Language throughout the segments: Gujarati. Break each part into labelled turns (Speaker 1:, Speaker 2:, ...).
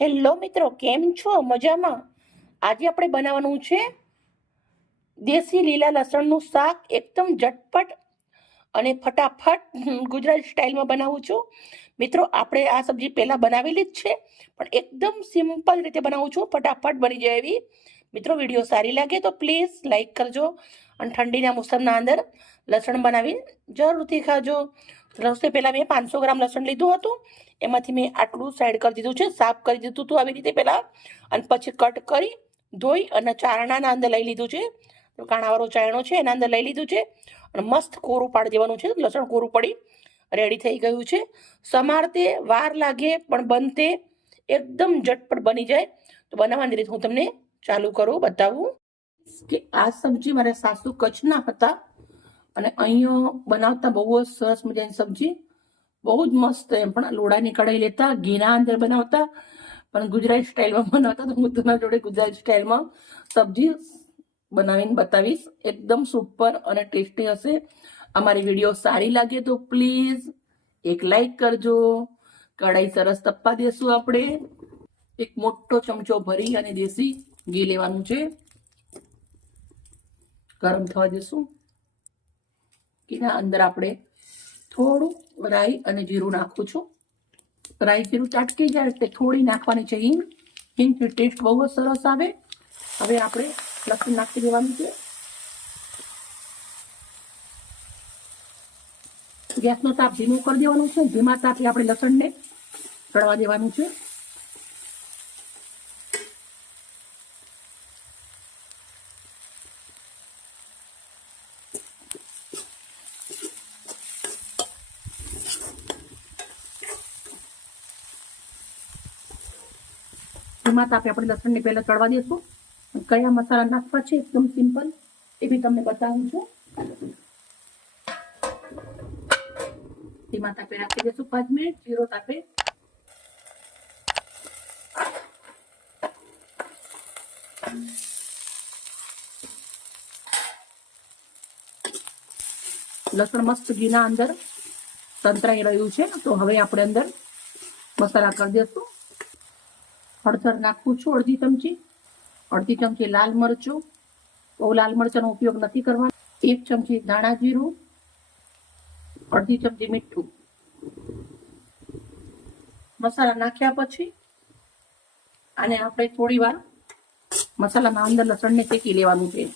Speaker 1: હેલો મિત્રો, કેમ છો? મજામાં? આજે આપણે બનાવવાનું છે દેશી લીલા લસણનું શાક, એકદમ ઝટપટ અને ફટાફટ ગુજરાતી સ્ટાઇલમાં બનાવું છું. મિત્રો, આપણે આ સબ્જી પહેલાં બનાવેલી જ છે, પણ એકદમ સિમ્પલ રીતે બનાવું છું, ફટાફટ બની જાય એવી. મિત્રો, વીડિયો સારી લાગે તો પ્લીઝ લાઇક કરજો અને ઠંડીના મોસમના અંદર લસણ બનાવીને જરૂરથી ખાજો. સૌથી પહેલાં મેં પાંચસો ગ્રામ લસણ લીધું હતું. એમાંથી મેં આટલું સાઈડ કરી દીધું છે, સાફ કરી દીધું હતું આવી રીતે પહેલાં. અને પછી કટ કરી, ધોઈ અને ચારણાના અંદર લઈ લીધું છે. કાણાવાળો ચાયણો છે, એના અંદર લઈ લીધું છે. અને મસ્ત કોરું પાડી દેવાનું છે, લસણ કોરું પડી રેડી થઈ ગયું છે. સમારતે વાર લાગે પણ બનતે એકદમ ઝટપટ બની જાય. તો બનાવવાની રીત હું તમને ચાલુ કરું, બતાવું. કે આ સબ્જી મારા સાસુ કચ્છના હતા. અને અહીંયા બનાવતા બહુ જ સરસ મજાની સબ્જી. બહુ જ મસ્ત એમ. પણ લોડાની કઢાઈ લેતા, ઘીના અંદર બનાવતા, પણ ગુજરાત સ્ટાઇલમાં બનાવતા તો હું તમારા જોડે ગુજરાત સ્ટાઇલમાં સબ્જી બનાવીને બતાવીશ. એકદમ સુપર અને ટેસ્ટી હશે. અમારી વીડિયો સારી લાગે તો પ્લીઝ એક લાઈક કરજો. કઢાઈ સરસ તપવા દેશું આપણે. એક મોટો ચમચો ભરી અને દેશી ઘી લેવાનું છે. ગરમ થવા દેશું. ઘીના અંદર આપણે થોડું રાઈ અને જીરું નાખું છું. રાઈ જીરું ચાટકી જાય એટલે થોડી નાખવાની છે હિંગ. હિંગથી ટેસ્ટ બહુ જ સરસ આવે. હવે આપણે લસણ નાખી દેવાનું છે. ગેસનો તાપ ધીમો કરી દેવાનું છે. ધીમા તાપે આપણે લસણને ચડવા દેવાનું છે. ધીમા તાપે આપણે લસણને પહેલા ચડવા દઈશું કયા મસાલા નાખવા છે એકદમ સિમ્પલ, એ બી તમને બતાવું છું. ધીમા તાપે રાખી દઈશું પાંચ મિનિટ, જીરો તાપે લસણ મસ્ત ઘીના અંદર સંતરાઈ રહ્યું છે, તો હવે આપણે અંદર મસાલા કરી દઈશું હળદર નાખું છું, અડધી ચમચી. અડધી ચમચી લાલ મરચું. બહુ લાલ મરચાંનો ઉપયોગ નથી કરવાનો. એક ચમચી ધાણા જીરું. અડધી ચમચી મીઠું. મસાલા નાખ્યા પછી આને આપણે થોડી વાર મસાલાના અંદર લસણને શેકી લેવાનું છે.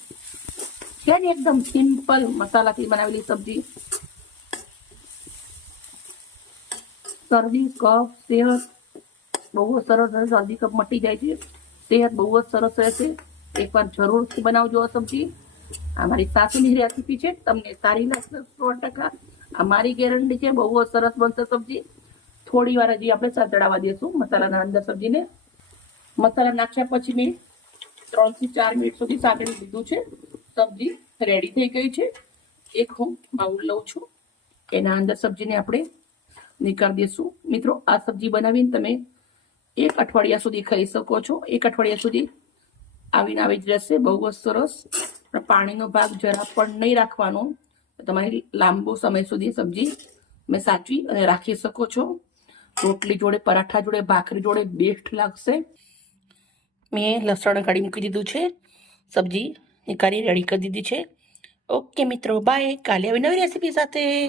Speaker 1: છે ને એકદમ સિમ્પલ મસાલાથી બનાવેલી સબ્જી. શરદી કફ સેહત બહુ જ સરસ શરદી કપ મટી જાય છે. સેહત બહુ જ સરસ રહેશે એકવાર જરૂરથી બનાવજો આ સબ્જી. આ મારી સાસુની રેસીપી છે. તમને સારી લાગશે સો ટકા. આ મારી ગેરંટી છે. બહુ જ સરસ બનશે સબ્જી. થોડી વાર હજી આપણે સાતડાવા દઈશું મસાલાના અંદર સબ્જીને. મસાલા નાખ્યા પછી મેં ત્રણથી ચાર મિનિટ સુધી સાંતળી લીધું છે. સબ્જી રેડી થઈ ગઈ છે. એક હું બાઉલ લઉં છું. એના અંદર સબ્જીને આપણે નીકાળી દઈશું મિત્રો, આ સબ્જી બનાવીને તમે એક અઠવાડિયા સુધી ખાઈ શકો છો. એક અઠવાડિયા સુધી આવીને આવી જ રહેશે. બહુ જ સરસ. પાણીનો ભાગ જરા પણ નહીં રાખવાનો. તમારી લાંબો સમય સુધી સબ્જી મેં સાચવી અને રાખી શકો છો. રોટલી જોડે, પરાઠા જોડે, ભાખરી જોડે બેસ્ટ લાગશે. મેં લસણ કાઢી મૂકી દીધું છે. સબ્જી નીકાળી રેડી કરી દીધી છે. ઓકે મિત્રો, બાય. કાલે આવી નવી રેસીપી સાથે.